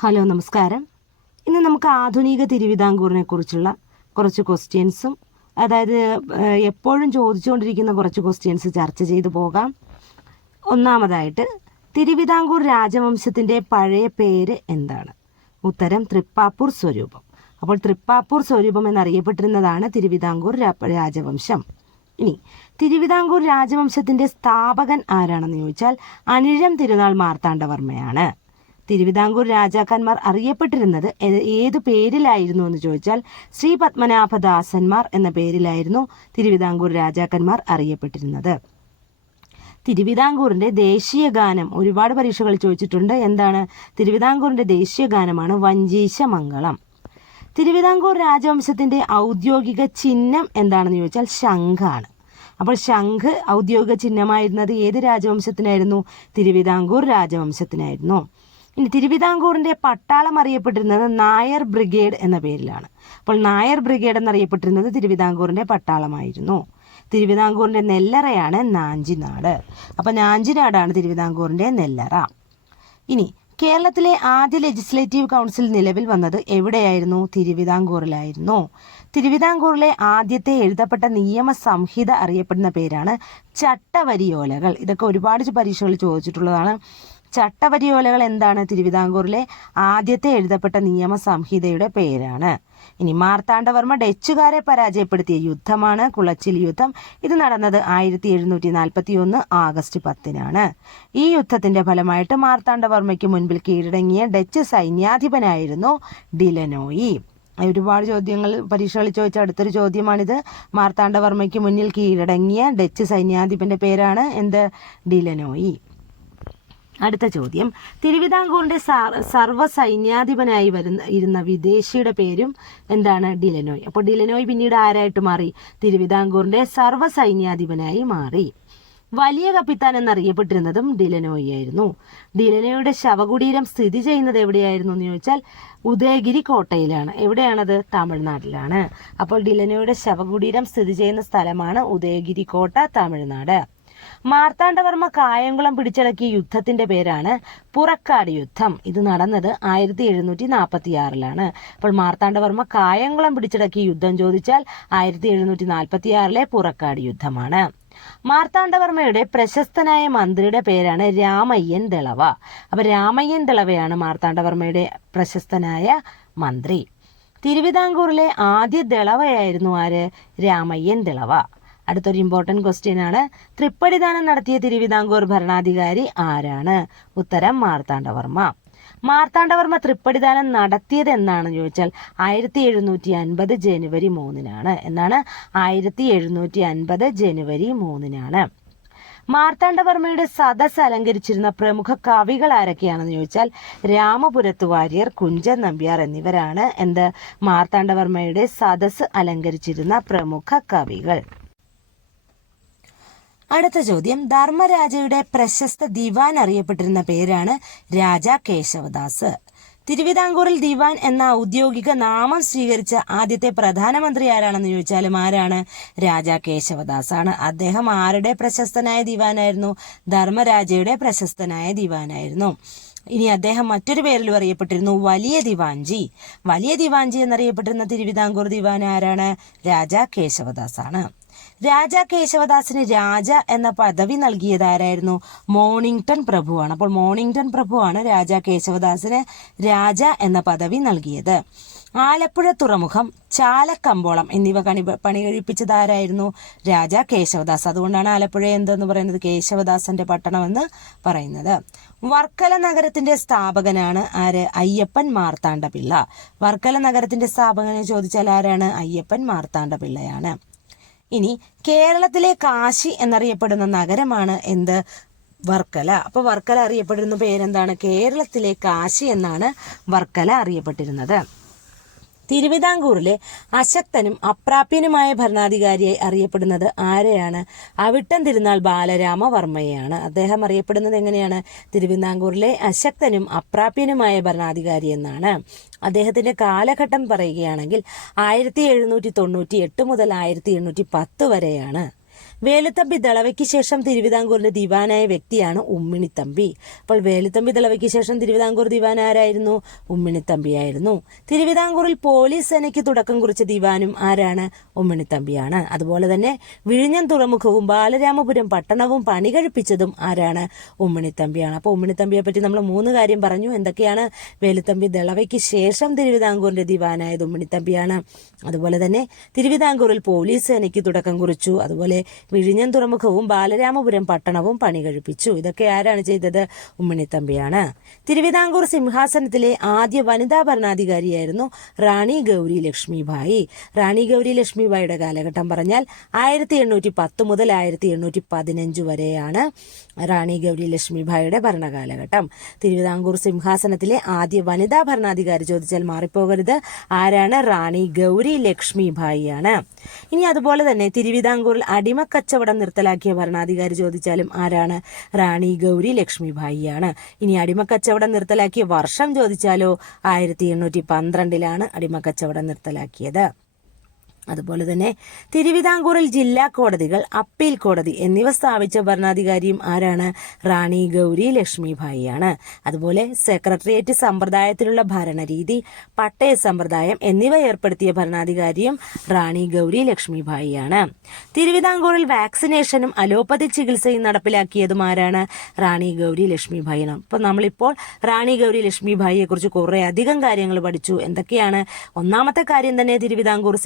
Hello നമസ്കാരം. ഇന്ന് നമുക്ക് ആധുനിക തിരുവിതാംകൂറിനെ കുറിച്ചുള്ള കുറച്ച് ക്വസ്റ്റ്യൻസും അതായത് എപ്പോഴും ചോദിച്ചുകൊണ്ടിരിക്കുന്ന കുറച്ച് ക്വസ്റ്റ്യൻസ് ചർച്ച ചെയ്തു പോകാം. ഒന്നാമതായിട്ട് തിരുവിതാംകൂർ രാജവംശത്തിന്റെ പഴയ പേര് എന്താണ്? ഉത്തരം തൃപ്പാപ്പൂർ സ്വരൂപം. അപ്പോൾ തൃപ്പാപ്പൂർ സ്വരൂപം എന്നറിയപ്പെട്ടിരുന്നതാണ് തിരുവിതാംകൂർ രാജവംശം. ഇനി തിരുവിതാംകൂർ രാജവംശത്തിന്റെ സ്ഥാപകൻ ആരാണെന്ന് ചോദിച്ചാൽ അനിഴം തിരുനാൾ മാർത്താണ്ഡവർമ്മയാണ്. തിരുവിതാംകൂർ രാജാക്കന്മാർ അറിയപ്പെട്ടിരുന്നത് ഏത് പേരിലായിരുന്നു എന്ന് ചോദിച്ചാൽ ശ്രീ പത്മനാഭദാസന്മാർ എന്ന പേരിലായിരുന്നു തിരുവിതാംകൂർ രാജാക്കന്മാർ അറിയപ്പെട്ടിരുന്നത്. തിരുവിതാംകൂറിന്റെ ദേശീയ ഗാനം ഒരുപാട് പരീക്ഷകൾ ചോദിച്ചിട്ടുണ്ട്. എന്താണ്? തിരുവിതാംകൂറിന്റെ ദേശീയ ഗാനമാണ് വഞ്ചീശ മംഗളം തിരുവിതാംകൂർ രാജവംശത്തിന്റെ ഔദ്യോഗിക ചിഹ്നം എന്താണെന്ന് ചോദിച്ചാൽ ശംഖാണ്. അപ്പോൾ ശംഖ് ഔദ്യോഗിക ചിഹ്നമായിരുന്നത് ഏത് രാജവംശത്തിനായിരുന്നു? തിരുവിതാംകൂർ രാജവംശത്തിനായിരുന്നു. ഇനി തിരുവിതാംകൂറിന്റെ പട്ടാളം അറിയപ്പെട്ടിരുന്നത് നായർ ബ്രിഗേഡ് എന്ന പേരിലാണ്. അപ്പോൾ നായർ ബ്രിഗേഡ് എന്നറിയപ്പെട്ടിരുന്നത് തിരുവിതാംകൂറിന്റെ പട്ടാളമായിരുന്നു. തിരുവിതാംകൂറിന്റെ നെല്ലറയാണ് നാഞ്ചിനാട്. അപ്പോൾ നാഞ്ചിനാടാണ് തിരുവിതാംകൂറിന്റെ നെല്ലറ. ഇനി കേരളത്തിലെ ആദ്യ ലെജിസ്ലേറ്റീവ് കൗൺസിൽ നിലവിൽ വന്നത് എവിടെയായിരുന്നു? തിരുവിതാംകൂറിലായിരുന്നു. തിരുവിതാംകൂറിലെ ആദ്യത്തെ എഴുതപ്പെട്ട നിയമ സംഹിത അറിയപ്പെടുന്ന പേരാണ് ചട്ടവരിയോലകൾ. ഇതൊക്കെ ഒരുപാട് പരീക്ഷകൾ ചോദിച്ചിട്ടുള്ളതാണ്. ചട്ടവരിയോലകൾ എന്താണ് തിരുവിതാംകൂറിലെ ആദ്യത്തെ എഴുതപ്പെട്ട നിയമ സംഹിതയുടെ പേരാണ്. ഇനി മാർത്താണ്ഡവർമ്മ ഡച്ചുകാരെ പരാജയപ്പെടുത്തിയ യുദ്ധമാണ് കുളച്ചിൽ യുദ്ധം. ഇത് നടന്നത് ആയിരത്തി എഴുന്നൂറ്റി നാൽപ്പത്തി ഒന്ന് ആഗസ്റ്റ് പത്തിനാണ്. ഈ യുദ്ധത്തിന്റെ ഫലമായിട്ട് മാർത്താണ്ഡവർമ്മയ്ക്ക് മുൻപിൽ കീഴടങ്ങിയ ഡച്ച് സൈന്യാധിപനായിരുന്നു ഡിലനോയി. ഒരുപാട് ചോദ്യങ്ങൾ പരീക്ഷകളിൽ ചോദിച്ച അടുത്തൊരു ചോദ്യമാണിത്. മാർത്താണ്ഡവർമ്മയ്ക്ക് മുന്നിൽ കീഴടങ്ങിയ ഡച്ച് സൈന്യാധിപന്റെ പേരാണ് എന്ത്? ഡിലനോയി. അടുത്ത ചോദ്യം. തിരുവിതാംകൂറിന്റെ സർവ സൈന്യാധിപനായി വരുന്ന ഇരുന്ന വിദേശിയുടെ പേരും എന്താണ്? ഡിലനോയ്. അപ്പോൾ ഡിലനോയ് പിന്നീട് ആരായിട്ട് മാറി? തിരുവിതാംകൂറിന്റെ സർവ സൈന്യാധിപനായി മാറി. വലിയ കപ്പിത്താൻ എന്നറിയപ്പെട്ടിരുന്നതും ഡിലനോയി ആയിരുന്നു. ഡിലനോയുടെ ശവകുടീരം സ്ഥിതി ചെയ്യുന്നത് എവിടെയായിരുന്നു എന്ന് ചോദിച്ചാൽ ഉദയഗിരി കോട്ടയിലാണ്. എവിടെയാണത്? തമിഴ്നാട്ടിലാണ്. അപ്പോൾ ഡിലനോയുടെ ശവകുടീരം സ്ഥിതി ചെയ്യുന്ന സ്ഥലമാണ് ഉദയഗിരി കോട്ട തമിഴ്നാട്. മാർത്താണ്ഡവർമ്മ കായംകുളം പിടിച്ചടക്കിയ യുദ്ധത്തിന്റെ പേരാണ് പുറക്കാട് യുദ്ധം. ഇത് നടന്നത് ആയിരത്തി എഴുന്നൂറ്റി നാൽപ്പത്തി ആറിലാണ് അപ്പോൾ മാർത്താണ്ഡവർമ്മ കായംകുളം പിടിച്ചടക്കിയ യുദ്ധം ചോദിച്ചാൽ ആയിരത്തി എഴുന്നൂറ്റി നാൽപ്പത്തി ആറിലെ പുറക്കാട് യുദ്ധമാണ്. മാർത്താണ്ഡവർമ്മയുടെ പ്രശസ്തനായ മന്ത്രിയുടെ പേരാണ് രാമയ്യൻ ദളവ. അപ്പൊ രാമയ്യൻ ദളവയാണ് മാർത്താണ്ഡവർമ്മയുടെ പ്രശസ്തനായ മന്ത്രി. തിരുവിതാംകൂറിലെ ആദ്യ ദളവയായിരുന്നു ആര്? രാമയ്യൻ ദളവ. അടുത്തൊരു ഇമ്പോർട്ടന്റ് ക്വസ്റ്റ്യൻ ആണ്. തൃപ്പടിദാനം നടത്തിയ തിരുവിതാംകൂർ ഭരണാധികാരി ആരാണ്? ഉത്തരം മാർത്താണ്ഡവർമ്മ. മാർത്താണ്ഡവർമ്മ തൃപ്പടിദാനം നടത്തിയത് എന്നാണ് ചോദിച്ചാൽ ആയിരത്തി എഴുന്നൂറ്റി അൻപത് ജനുവരി മൂന്നിനാണ്. എന്നാണ് ആയിരത്തി എഴുന്നൂറ്റി അൻപത് ജനുവരി മൂന്നിനാണ്. മാർത്താണ്ഡവർമ്മയുടെ സദസ് അലങ്കരിച്ചിരുന്ന പ്രമുഖ കവികൾ ആരൊക്കെയാണെന്ന് ചോദിച്ചാൽ രാമപുരത്ത് വാര്യർ കുഞ്ചൻ നമ്പ്യാർ എന്നിവരാണ്. എന്ത്? മാർത്താണ്ഡവർമ്മയുടെ സദസ് അലങ്കരിച്ചിരുന്ന പ്രമുഖ കവികൾ. അടുത്ത ചോദ്യം. ധർമ്മരാജയുടെ പ്രശസ്ത ദിവാൻ അറിയപ്പെട്ടിരുന്ന പേരാണ് രാജ കേശവദാസ്. തിരുവിതാംകൂറിൽ ദിവാൻ എന്ന ഔദ്യോഗിക നാമം സ്വീകരിച്ച ആദ്യത്തെ പ്രധാനമന്ത്രി ആരാണെന്ന് ചോദിച്ചാലും ആരാണ്? രാജ കേശവദാസ് ആണ് അദ്ദേഹം ആരുടെ പ്രശസ്തനായ ദിവാനായിരുന്നു? ധർമ്മരാജയുടെ പ്രശസ്തനായ ദിവാനായിരുന്നു. ഇനി അദ്ദേഹം മറ്റൊരു പേരിലും അറിയപ്പെട്ടിരുന്നു. വലിയ ദിവാൻജി. വലിയ ദിവാൻജി എന്നറിയപ്പെട്ടിരുന്ന തിരുവിതാംകൂർ ദിവാൻ ആരാണ്? രാജ കേശവദാസ് ആണ് രാജ കേശവദാസിന് രാജ എന്ന പദവി നൽകിയതാരായിരുന്നു? മോണിംഗ്ടൺ പ്രഭുവാണ്. അപ്പോൾ മോണിംഗ്ടൺ പ്രഭുവാണ് രാജ കേശവദാസിന് രാജ എന്ന പദവി നൽകിയത്. ആലപ്പുഴ തുറമുഖം ചാലക്കമ്പോളം എന്നിവ കണി പണി കഴിപ്പിച്ചത് ആരായിരുന്നു രാജ കേശവദാസ്. അതുകൊണ്ടാണ് ആലപ്പുഴ എന്തെന്ന് പറയുന്നത്? കേശവദാസന്റെ പട്ടണമെന്ന് പറയുന്നത്. വർക്കല നഗരത്തിന്റെ സ്ഥാപകനാണ് ആര്? അയ്യപ്പൻ മാർത്താണ്ഡപിള്ള. വർക്കല നഗരത്തിന്റെ സ്ഥാപകനെ ചോദിച്ചാൽ ആരാണ്? അയ്യപ്പൻ മാർത്താണ്ഡപിള്ളയാണ്. ഇനി കേരളത്തിലെ കാശി എന്നറിയപ്പെടുന്ന നഗരമാണ് എന്ത്? വർക്കല. അപ്പൊ വർക്കല അറിയപ്പെടുന്ന പേരെന്താണ്? കേരളത്തിലെ കാശി എന്നാണ് വർക്കല അറിയപ്പെട്ടിരുന്നത്. തിരുവിതാംകൂറിലെ അശക്തനും അപ്രാപ്യനുമായ ഭരണാധികാരിയായി അറിയപ്പെടുന്നത് ആരെയാണ്? അവിട്ടം തിരുനാൾ ബാലരാമവർമ്മയാണ് അദ്ദേഹം അറിയപ്പെടുന്നത് എങ്ങനെയാണ്? തിരുവിതാംകൂറിലെ അശക്തനും അപ്രാപ്യനുമായ ഭരണാധികാരി എന്നാണ്. അദ്ദേഹത്തിന്റെ കാലഘട്ടം പറയുകയാണെങ്കിൽ ആയിരത്തി എഴുന്നൂറ്റി തൊണ്ണൂറ്റി എട്ട് മുതൽ ആയിരത്തി എണ്ണൂറ്റി പത്ത് വരെയാണ്. വേലുത്തമ്പി ദളവയ്ക്ക് ശേഷം തിരുവിതാംകൂറിന്റെ ദിവാനായ വ്യക്തിയാണ് ഉമ്മിണിത്തമ്പി. അപ്പോൾ വേലുത്തമ്പി ദളവയ്ക്ക് ശേഷം തിരുവിതാംകൂർ ദിവാൻ ആരായിരുന്നു ഉമ്മിണിത്തമ്പിയായിരുന്നു. തിരുവിതാംകൂറിൽ പോലീസ് സേനയ്ക്ക് തുടക്കം കുറിച്ച ദിവാനും ആരാണ്? ഉമ്മിണിത്തമ്പിയാണ്. അതുപോലെ തന്നെ വിഴിഞ്ഞം തുറമുഖവും ബാലരാമപുരം പട്ടണവും പണി കഴിപ്പിച്ചതും ആരാണ്? ഉമ്മിണിത്തമ്പിയാണ്. അപ്പോൾ ഉമ്മിണിത്തമ്പിയെ പറ്റി നമ്മൾ മൂന്ന് കാര്യം പറഞ്ഞു. എന്തൊക്കെയാണ് വേലുത്തമ്പി ദളവയ്ക്ക് ശേഷം തിരുവിതാംകൂറിന്റെ ദിവാനായത് ഉമ്മിണിത്തമ്പിയാണ്. അതുപോലെ തന്നെ തിരുവിതാംകൂറിൽ പോലീസ് സേനയ്ക്ക് തുടക്കം കുറിച്ചു. അതുപോലെ വിഴിഞ്ഞം തുറമുഖവും ബാലരാമപുരം പട്ടണവും പണി കഴിപ്പിച്ചു ഇതൊക്കെ ആരാണ് ചെയ്തത്? ഉമ്മിണിത്തമ്പിയാണ് തിരുവിതാംകൂർ സിംഹാസനത്തിലെ ആദ്യ വനിതാ ഭരണാധികാരിയായിരുന്നു റാണി ഗൗരി ലക്ഷ്മിഭായി റാണി ഗൗരി ലക്ഷ്മിഭായിയുടെ കാലഘട്ടം പറഞ്ഞാൽ ആയിരത്തി എണ്ണൂറ്റി പത്ത് മുതൽ ആയിരത്തി എണ്ണൂറ്റി പതിനഞ്ച് വരെയാണ് റാണി ഗൗരി ലക്ഷ്മിഭായിയുടെ ഭരണകാലഘട്ടം. തിരുവിതാംകൂർ സിംഹാസനത്തിലെ ആദ്യ വനിതാ ഭരണാധികാരി ചോദിച്ചാൽ മാറിപ്പോകരുത്. ആരാണ്? റാണി ഗൗരി ലക്ഷ്മിഭായിയാണ് ഇനി അതുപോലെ തന്നെ തിരുവിതാംകൂറിൽ അടിമക്കച്ചവടം നിർത്തലാക്കിയ ഭരണാധികാരി ചോദിച്ചാലും ആരാണ്? റാണി ഗൗരി ലക്ഷ്മിഭായിയാണ്. ഇനി അടിമക്കച്ചവടം നിർത്തലാക്കിയ വർഷം ചോദിച്ചാലോ? ആയിരത്തി എണ്ണൂറ്റി പന്ത്രണ്ടിലാണ് അടിമക്കച്ചവടം നിർത്തലാക്കിയത്. അതുപോലെ തന്നെ തിരുവിതാംകൂറിൽ ജില്ലാ കോടതികൾ അപ്പീൽ കോടതി എന്നിവ സ്ഥാപിച്ച ഭരണാധികാരിയും ആരാണ്? റാണി ഗൗരി ലക്ഷ്മിഭായിയാണ്. അതുപോലെ സെക്രട്ടേറിയറ്റ് സമ്പ്രദായത്തിലുള്ള ഭരണരീതി പട്ടയ സമ്പ്രദായം എന്നിവ ഏർപ്പെടുത്തിയ ഭരണാധികാരിയും റാണി ഗൗരി ലക്ഷ്മിഭായിയാണ്. തിരുവിതാംകൂറിൽ വാക്സിനേഷനും അലോപ്പതി ചികിത്സയും നടപ്പിലാക്കിയതും ആരാണ്? റാണി ഗൗരി ലക്ഷ്മിഭായിയാണ്. അപ്പോൾ നമ്മളിപ്പോൾ റാണി ഗൗരി ലക്ഷ്മിഭായിയെക്കുറിച്ച് കുറേ അധികം കാര്യങ്ങൾ പഠിച്ചു. എന്തൊക്കെയാണ്? ഒന്നാമത്തെ കാര്യം തന്നെ തിരുവിതാംകൂർ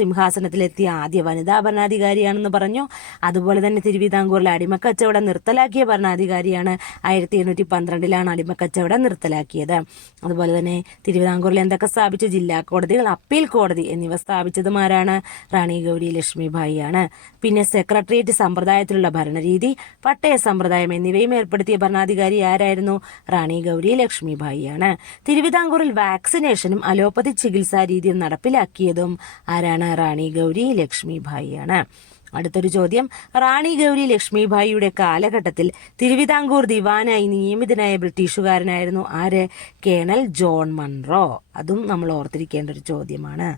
സിംഹാസനത്തിലെത്തിയ ആദ്യ വനിതാ ഭരണാധികാരിയാണെന്ന് പറഞ്ഞു. അതുപോലെ തന്നെ തിരുവിതാംകൂറിൽ അടിമക്കച്ചവടം നിർത്തലാക്കിയ ഭരണാധികാരിയാണ് ആയിരത്തി എണ്ണൂറ്റി പന്ത്രണ്ടിലാണ് അടിമക്കച്ചവടം നിർത്തലാക്കിയത്. അതുപോലെ തന്നെ തിരുവിതാംകൂറിൽ എന്തൊക്കെ സ്ഥാപിച്ചു? ജില്ലാ കോടതികൾ അപ്പീൽ കോടതി എന്നിവ സ്ഥാപിച്ചതുമാരാണ് റാണി ഗൗരി ലക്ഷ്മിഭായിയാണ്. പിന്നെ സെക്രട്ടേറിയറ്റ് സമ്പ്രദായത്തിലുള്ള ഭരണരീതി പട്ടയ സമ്പ്രദായം എന്നിവയും ഏർപ്പെടുത്തിയ ഭരണാധികാരി ആരായിരുന്നു? റാണി ഗൗരി ലക്ഷ്മിഭായിയാണ്. തിരുവിതാംകൂറിൽ വാക്സിനേഷനും അലോപ്പതി ചികിത്സാ രീതിയും നടപ്പിലാക്കിയതും ആരാണ്? റാണി ഗൗരി ലക്ഷ്മിഭായിയാണ് അടുത്തൊരു ചോദ്യം. റാണി ഗൗരി ലക്ഷ്മിഭായിയുടെ കാലഘട്ടത്തിൽ തിരുവിതാംകൂർ ദിവാനായി നിയമിതനായ ബ്രിട്ടീഷുകാരനായിരുന്നു ആര്? Colonel John Munro. അതും നമ്മൾ ഓർത്തിരിക്കേണ്ട ഒരു ചോദ്യമാണ്.